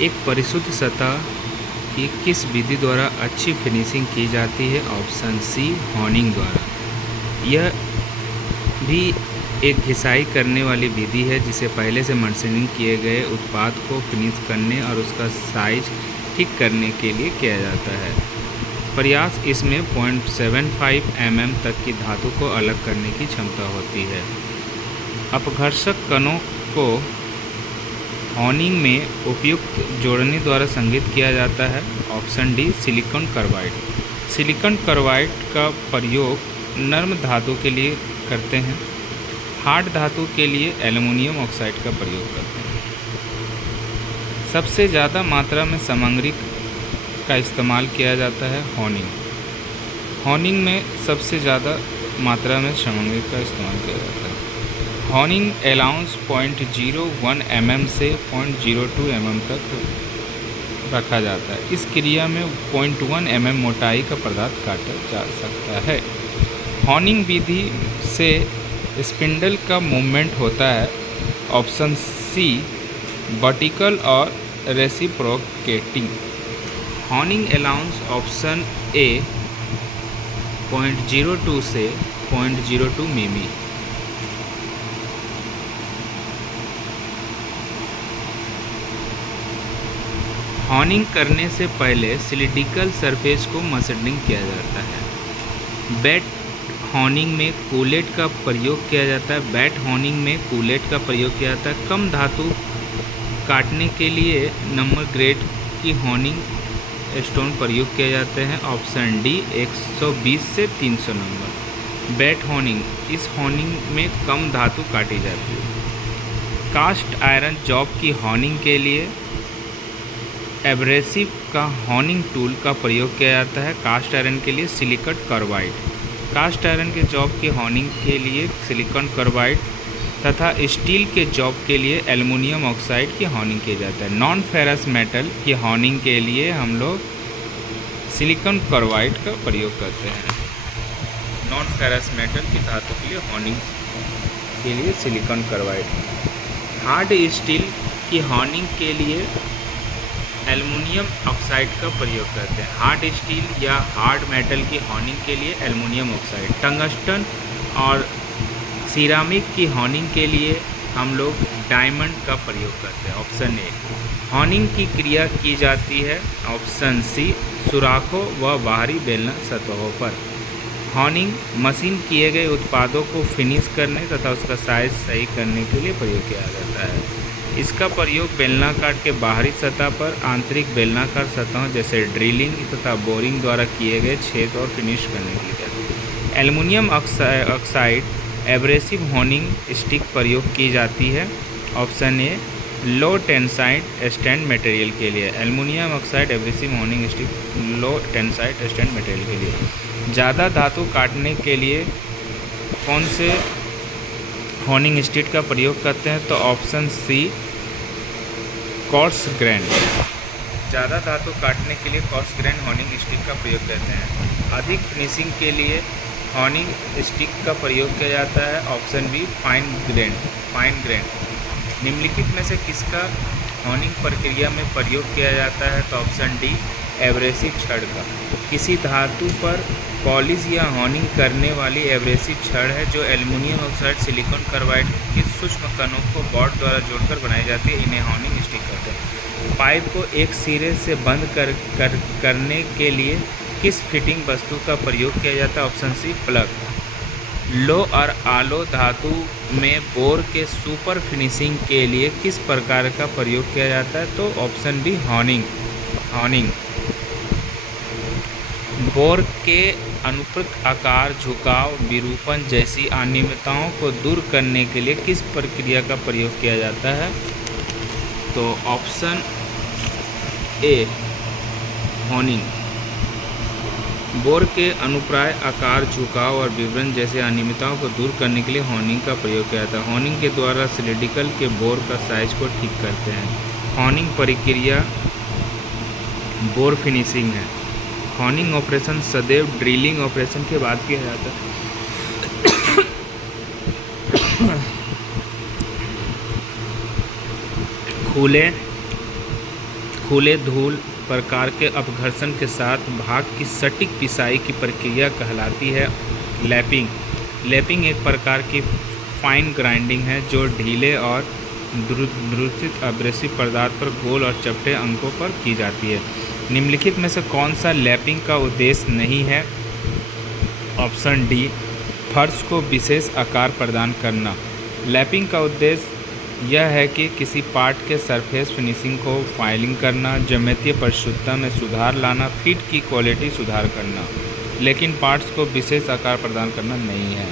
एक परिशुद्ध सतह की किस विधि द्वारा अच्छी फिनिशिंग की जाती है? ऑप्शन सी, हॉनिंग द्वारा। यह भी एक घिसाई करने वाली विधि है जिसे पहले से मशीनिंग किए गए उत्पाद को फिनिश करने और उसका साइज ठीक करने के लिए किया जाता है। प्रयास इसमें 0.75 mm तक की धातु को अलग करने की क्षमता होती है। अपघर्षक कणों को हॉनिंग में उपयुक्त जोड़नी द्वारा संघित किया जाता है। Option D, silicon carbide. Silicon carbide का प्रयोग नर्म धातु के लिए करते हैं। हार्ड धातु के लिए एल्युमिनियम ऑक्साइड का प्रयोग करते हैं। सबसे ज़्यादा मात्रा में सामग्री का इस्तेमाल किया जाता है हॉनिंग। हॉनिंग में सबसे ज़्यादा मात्रा में सामग्री का इस्तेमाल किया जाता है। हॉनिंग अलाउंस 0.01 mm से 0.02 mm तक रखा जाता है। इस क्रिया में 0.1 mm मोटाई का पदार्थ काटा जा सकता है। हॉनिंग विधि से स्पिंडल का मूवमेंट होता है। ऑप्शन सी, वर्टिकल और reciprocating. Honing allowance option A 0.02 से 0.02 मिमी। हॉनिंग करने से पहले सिलिंड्रिकल सरफेस को मसलिंग किया जाता है। बैट हॉनिंग में कूलेट का प्रयोग किया जाता है। बैट हॉनिंग में कूलेट का प्रयोग किया जाता है। कम धातु काटने के लिए नंबर ग्रेड की हॉनिंग स्टोन प्रयोग किए जाते हैं। ऑप्शन डी, 120 से 300 नंबर। बैट हॉनिंग, इस हॉनिंग में कम धातु काटी जाती है। कास्ट आयरन जॉब की हॉनिंग के लिए एब्रेसिव का हॉनिंग टूल का प्रयोग किया जाता है। कास्ट आयरन के लिए सिलिकॉन कार्बाइड। कास्ट आयरन के जॉब की हॉनिंग के लिए सिलिकॉन कार्बाइड तथा स्टील के जॉब के लिए एल्युमिनियम ऑक्साइड की हॉनिंग किया जाता है। नॉन फेरस मेटल की हॉनिंग के लिए हम लोग सिलिकॉन कार्बाइड का प्रयोग करते हैं। नॉन फेरस मेटल की धातु के लिए हॉनिंग के लिए सिलिकॉन कार्बाइड। हार्ड स्टील की हॉनिंग के लिए एल्युमिनियम ऑक्साइड का प्रयोग करते हैं। हार्ड स्टील या हार्ड मेटल की हॉनिंग के लिए एल्युमिनियम ऑक्साइड। टंगस्टन और सिरामिक की हॉनिंग के लिए हम लोग डायमंड का प्रयोग करते हैं। ऑप्शन ए, हॉनिंग की क्रिया की जाती है। ऑप्शन सी, सुराखों व बाहरी बेलना सतहों पर। हॉनिंग मशीन किए गए उत्पादों को फिनिश करने तथा उसका साइज सही करने के लिए प्रयोग किया जाता है। इसका प्रयोग बेलनाकार के बाहरी सतह पर आंतरिक बेलनाकार सतहों जैसे ड्रिलिंग तथा बोरिंग द्वारा किए गए छेद और फिनिश करने के लिए जाता है। Aluminium oxide abrasive honing stick प्रयोग की जाती है। Option A, low tensile stand material के लिए। Aluminium oxide abrasive honing stick low tensile stand material के लिए। ज़्यादा धातु काटने के लिए कौन से हॉनिंग स्टिक का प्रयोग करते हैं? तो ऑप्शन सी, कॉर्स ग्रेन। ज़्यादा धातु काटने के लिए कॉर्स ग्रेन हॉनिंग स्टिक का प्रयोग करते हैं। अधिक फिनिशिंग के लिए हॉनिंग स्टिक का प्रयोग किया जाता है। Option B, fine grain. निम्नलिखित में से किसका हॉनिंग प्रक्रिया में प्रयोग किया जाता है? तो ऑप्शन डी, एब्रेसिव छड़ का। किसी धातु पर पॉलिश या हॉनिंग करने वाली एब्रेसिव छड़ है जो एल्युमिनियम ऑक्साइड सिलिकॉन कार्बाइड के सूक्ष्म कणों को बोल्ट द्वारा जोड़कर बनाई जाती है। इन्हें हॉनिंग स्टिक कहते हैं। पाइप को एक सिरे से बंद करने के लिए किस फिटिंग वस्तु का प्रयोग किया जाता है? ऑप्शन सी, प्लग। लो और आलो धातु में बोर के सुपर फिनिशिंग के लिए किस प्रकार का प्रयोग किया जाता है? तो ऑप्शन बी, हॉनिंग। बोर के अनुप्रस्थ आकार, झुकाव, विरूपण जैसी अनियमितताओं को दूर करने के लिए किस प्रक्रिया का प्रयोग किया जाता है? तो ऑप्शन ए, हॉनिंग। बोर के अनुप्राय आकार, झुकाव और विवरण जैसे अनियमितताओं को दूर करने के लिए हॉनिंग का प्रयोग किया जाता है। हॉनिंग के द्वारा सिलिंड्रिकल के बोर का साइज को ठीक करते हैं। हॉनिंग प्रक्रिया बोर फिनिशिंग है। हॉनिंग ऑपरेशन सदैव ड्रिलिंग ऑपरेशन के बाद किया जाता है। खुले खुले धूल प्रकार के अपघर्षण के साथ भाग की सटीक पिसाई की प्रक्रिया कहलाती है लैपिंग। लैपिंग एक प्रकार की फाइन ग्राइंडिंग है जो ढीले और द्रुत एब्रेसिव पदार्थ पर गोल और चपटे अंकों पर की जाती है। निम्नलिखित में से कौन सा लैपिंग का उद्देश्य नहीं है? ऑप्शन डी, फर्श को विशेष आकार प्रदान करना। लैपिंग का उद्देश्य यह है कि किसी पार्ट के सरफेस फिनिशिंग को फाइलिंग करना, ज्यामितीय परिशुद्धता में सुधार लाना, फिट की क्वालिटी सुधार करना, लेकिन पार्ट्स को विशेष आकार प्रदान करना नहीं है।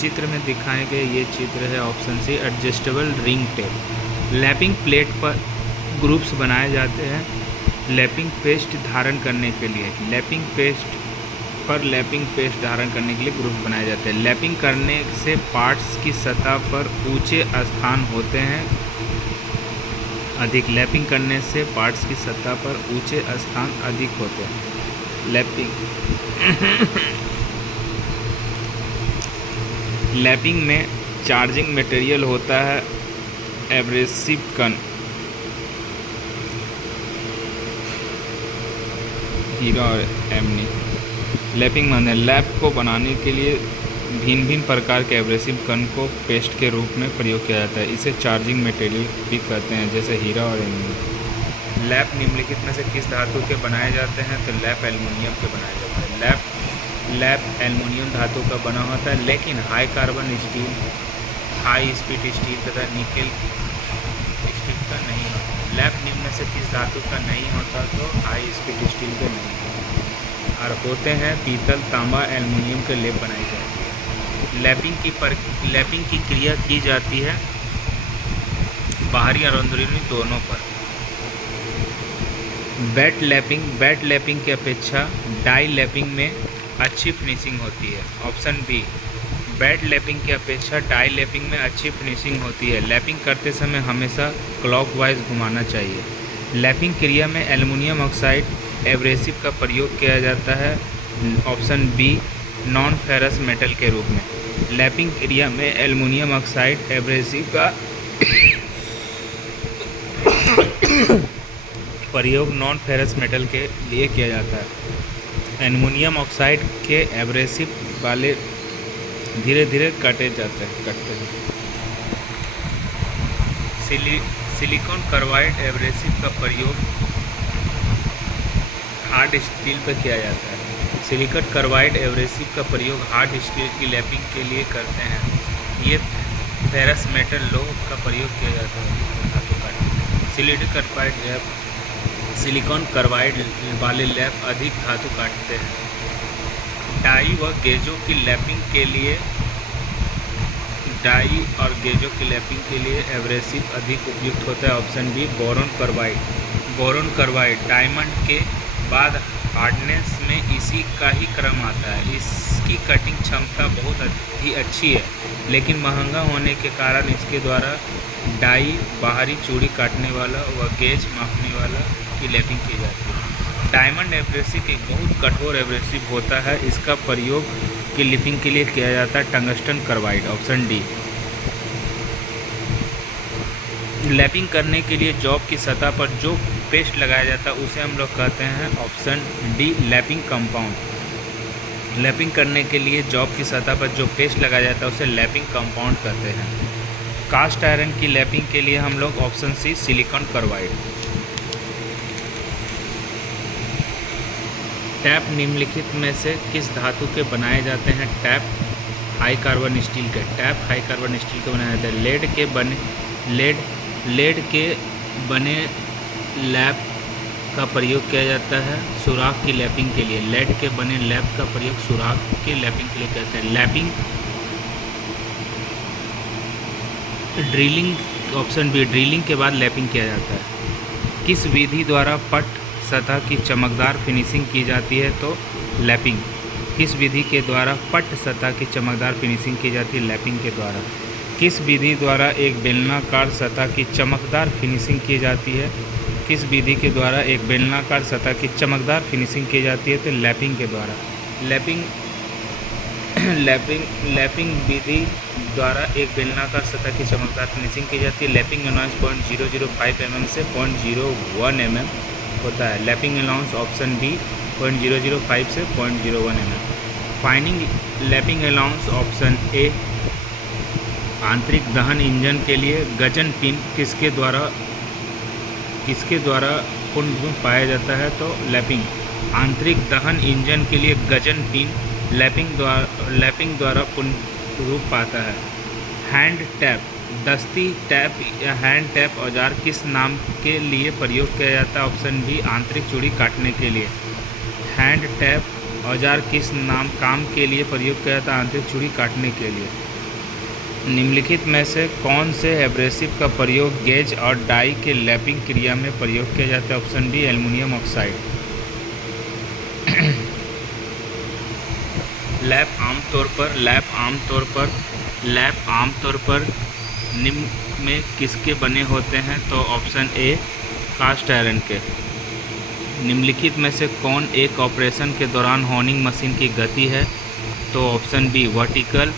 चित्र में दिखाए गए ये चित्र है option C, adjustable ring tape. Lapping plate पर ग्रुप्स बनाए जाते हैं लैपिंग पेस्ट धारण करने के लिए। लैपिंग पेस्ट धारण करने के लिए ग्रुप बनाए जाते हैं। लैपिंग करने से पार्ट्स की सतह पर ऊंचे स्थान होते हैं अधिक। लैपिंग करने से पार्ट्स की सतह पर ऊंचे स्थान अधिक होते हैं। लैपिंग में चार्जिंग मटेरियल होता है एब्रेसिव कन, हीरा और एमनी। लैपिंग माने लैप को बनाने के लिए भिन्न भिन्न प्रकार के एब्रेसिव कन को पेस्ट के रूप में प्रयोग किया जाता है। इसे चार्जिंग मटेरियल भी कहते हैं, जैसे हीरा और एमनी। लैप निम्नलिखित में से किस धातु के बनाए जाते हैं? तो लैप एल्युमिनियम के बनाए जाते हैं। लैप एल्युमिनियम धातु का बना होता है, लेकिन high carbon steel, high speed steel तथा निकेल स्टील का नहीं होता। लैप निम्न में से किस धातु का नहीं होता? तो हाई स्पीड स्टील के नहीं और होते हैं पीतल, तांबा, एल्युमिनियम के लेप बनाई जाती है। लैपिंग की क्रिया की जाती है बाहरी और अंदरूनी दोनों पर। वेट लैपिंग की अपेक्षा डाई लैपिंग में अच्छी फिनिशिंग होती है। ऑप्शन बी, वेट लैपिंग की अपेक्षा डाई लैपिंग में अच्छी फिनिशिंग होती है। लैपिंग करते समय हमेशा क्लॉकवाइज घुमाना चाहिए। लैपिंग क्रिया में एल्युमिनियम ऑक्साइड एब्रेसिव का प्रयोग किया जाता है। Option B, non ferrous metal के रूप में। लैपिंग क्रिया में एल्युमिनियम ऑक्साइड एब्रेसिव का प्रयोग नॉन फेरस मेटल के लिए किया जाता है। एल्युमिनियम ऑक्साइड के एब्रेसिव वाले धीरे धीरे कटते हैं। सिलिकॉन कार्बाइड एब्रेसिव का प्रयोग हार्ड स्टील पर किया जाता है। सिलिकॉन कार्बाइड एब्रेसिव का प्रयोग हार्ड स्टील की लैपिंग के लिए करते हैं। ये फेरस मेटल लोह का प्रयोग किया जाता है धातु काटने। सिलिकॉन कार्बाइड वाले लैप अधिक धातु काटते हैं। डाई और गेजों की लैपिंग के लिए एब्रेसिव अधिक उपयुक्त होता है। Option B, boron carbide diamond के बाद हार्डनेस में इसी का ही क्रम आता है। इसकी कटिंग क्षमता बहुत ही अच्छी है, लेकिन महंगा होने के कारण इसके द्वारा डाई, बाहरी चूड़ी काटने वाला व गेज मापने वाला की लैपिंग की जाती है। डायमंड एब्रेसिव एक बहुत कठोर एब्रेसिव होता है। इसका प्रयोग की लिपिंग के लिए किया जाता है tungsten carbide. Option D. Lapping करने के लिए जॉब की सतह पर जो पेस्ट लगाया जाता है उसे हम लोग कहते हैं option D, lapping compound. Lapping करने के लिए जॉब की सतह पर जो पेस्ट लगाया जाता है उसे लैपिंग कंपाउंड कहते हैं। कास्ट आयरन की लैपिंग के लिए हम लोग option C, silicon carbide. Tap निम्नलिखित में से किस धातु के बनाए जाते हैं? टैप हाई कार्बन स्टील के। टैप हाई कार्बन स्टील के बनाए जाते हैं। लेड के बने लैप का प्रयोग किया जाता है सुराख की लैपिंग के लिए। लेड के बने लैप का प्रयोग सुराख की लैपिंग के लिए करते हैं। Lapping drilling, option B, drilling के बाद लैपिंग किया जाता है। किस विधि द्वारा पट सतह की चमकदार फिनिशिंग की जाती है? तो लैपिंग। किस विधि के द्वारा पट सतह की चमकदार फिनिशिंग की जाती है? लैपिंग के द्वारा। किस विधि द्वारा एक बेलनाकार सतह की चमकदार फिनिशिंग की जाती है? किस विधि के द्वारा एक बेलनाकार सतह की चमकदार फिनिशिंग की जाती है? तो लैपिंग के द्वारा। लैपिंग विधि द्वारा एक बेलनाकार सतह की चमकदार फिनिशिंग की जाती है। लैपिंग अलाउंस 0.005 mm से 0.01 mm होता है। लैपिंग अलाउंस ऑप्शन बी 0.005 से 0.01 mm। Fining lapping allowance option A. आंतरिक दहन इंजन के लिए गजन पिन किसके द्वारा पूर्ण पाया जाता है? तो लैपिंग। आंतरिक दहन इंजन के लिए गजन पिन लैपिंग द्वारा पूर्ण रूप पाता है। Hand tap. दस्ती टैप या हैंड टैप औजार किस नाम के लिए प्रयोग किया जाता है? ऑप्शन बी आंतरिक चूड़ी काटने के लिए। हैंड टैप औजार किस काम के लिए प्रयोग किया जाता है? आंतरिक चूड़ी काटने के लिए। निम्नलिखित में से कौन से एब्रेसिव का प्रयोग गेज और डाई के लैपिंग क्रिया में प्रयोग किया जाता है? Option B aluminium oxide. Lap आमतौर पर निम्न में किसके बने होते हैं? तो ऑप्शन ए कास्ट आयरन के। निम्नलिखित में से कौन एक ऑपरेशन के दौरान हॉर्निंग मशीन की गति है? तो option B vertical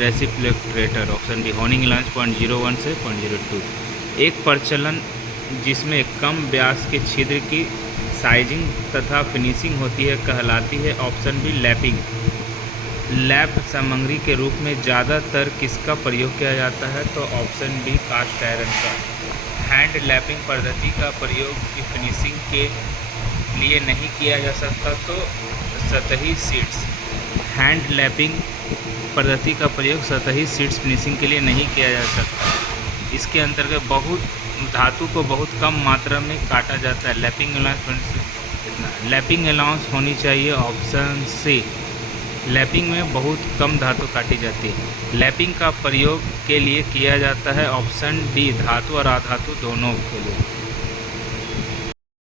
reciprocator. Option B honing allowance 0.01 से 0.02। एक प्रचलन जिसमें कम व्यास के छिद्र की साइजिंग तथा फिनिशिंग होती है कहलाती है? Option B lapping. लैप सामग्री के रूप में ज़्यादातर किसका प्रयोग किया जाता है? तो ऑप्शन बी कास्ट आयरन का। हैंड लैपिंग पद्धति का प्रयोग की फिनिशिंग के लिए नहीं किया जा सकता, तो सतही शीट्स। हैंड लैपिंग पद्धति का प्रयोग सतही शीट्स फिनिशिंग के लिए नहीं किया जा सकता। इसके अंतर्गत धातु को बहुत कम मात्रा में काटा जाता है। लैपिंग अलाउंस होनी चाहिए ऑप्शन सी। लैपिंग में बहुत कम धातु काटी जाती है। लैपिंग का प्रयोग के लिए किया जाता है? ऑप्शन डी धातु और अधातु दोनों के लिए।